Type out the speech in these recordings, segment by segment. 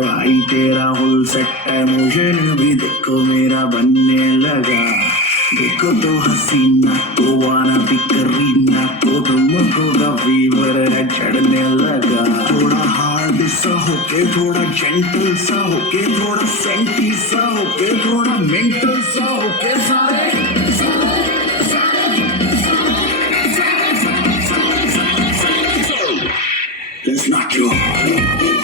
भाई तेरा full set है मोशन भी देखो मेरा बनने लगा देखो तो हसीना तो वाना भी करीना तो तुमको का फीवर है चढ़ने लगा थोड़ा हार्ड सा होके थोड़ा जेंटल सा होके थोड़ा सेंटी सा होके थोड़ा मेंटल सा होके सारे Let's knock you off.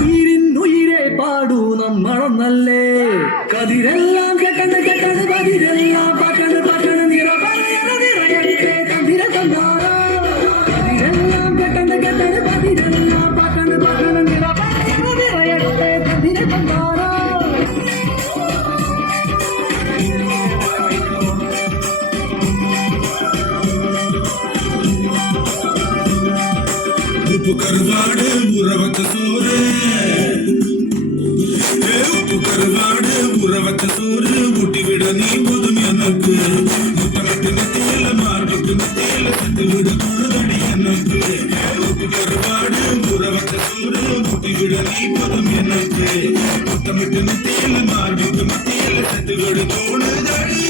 ഉയിരിന്നുയിരെ പാടൂ നമ്മളൊന്നല്ലേ കതിരെല്ലാം കെട്ടണ് കെട്ടണ് കതിരെല്ലാം പാട്ടണ് പാട്ടണ് നിറയട്ടെ തന്തിര തന്താര കതിരെല്ലാം കെട്ടണ് കെട്ടണ് കതിരെല്ലാം പാട്ടണ് പാട്ടണ് നിറയട്ടെ തന്തിര തന്താര உப்பு கருவாடு உறவத்த சோறு உப்பு கருவாடு உறவத்த சோறு ஊட்டி விட நீ போதும் எனக்கு முத்தமிட்டு நெத்தியில மார்புக்கு நெத்தியில சத்து விட தோணுதடி எனக்கு உப்பு கருவாடு உறவத்த சோறு ஊட்டி விட நீ போதும் எனக்கு முத்தமிட்டு நெத்தியில மார்புக்கு நெத்தியில சத்து விட தோணுதடி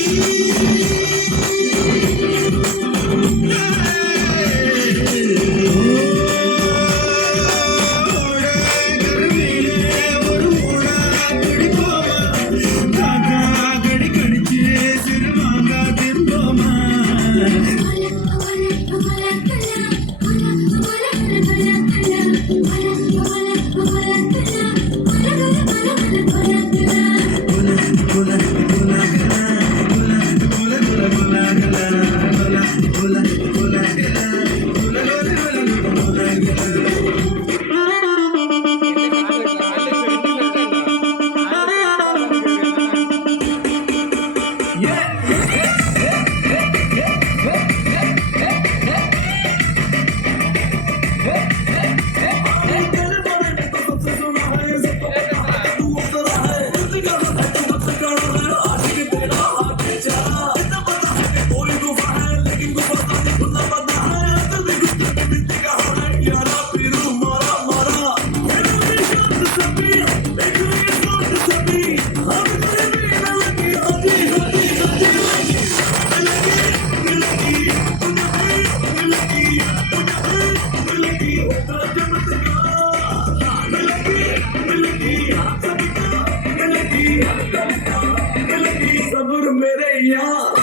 सब्र मेरे यार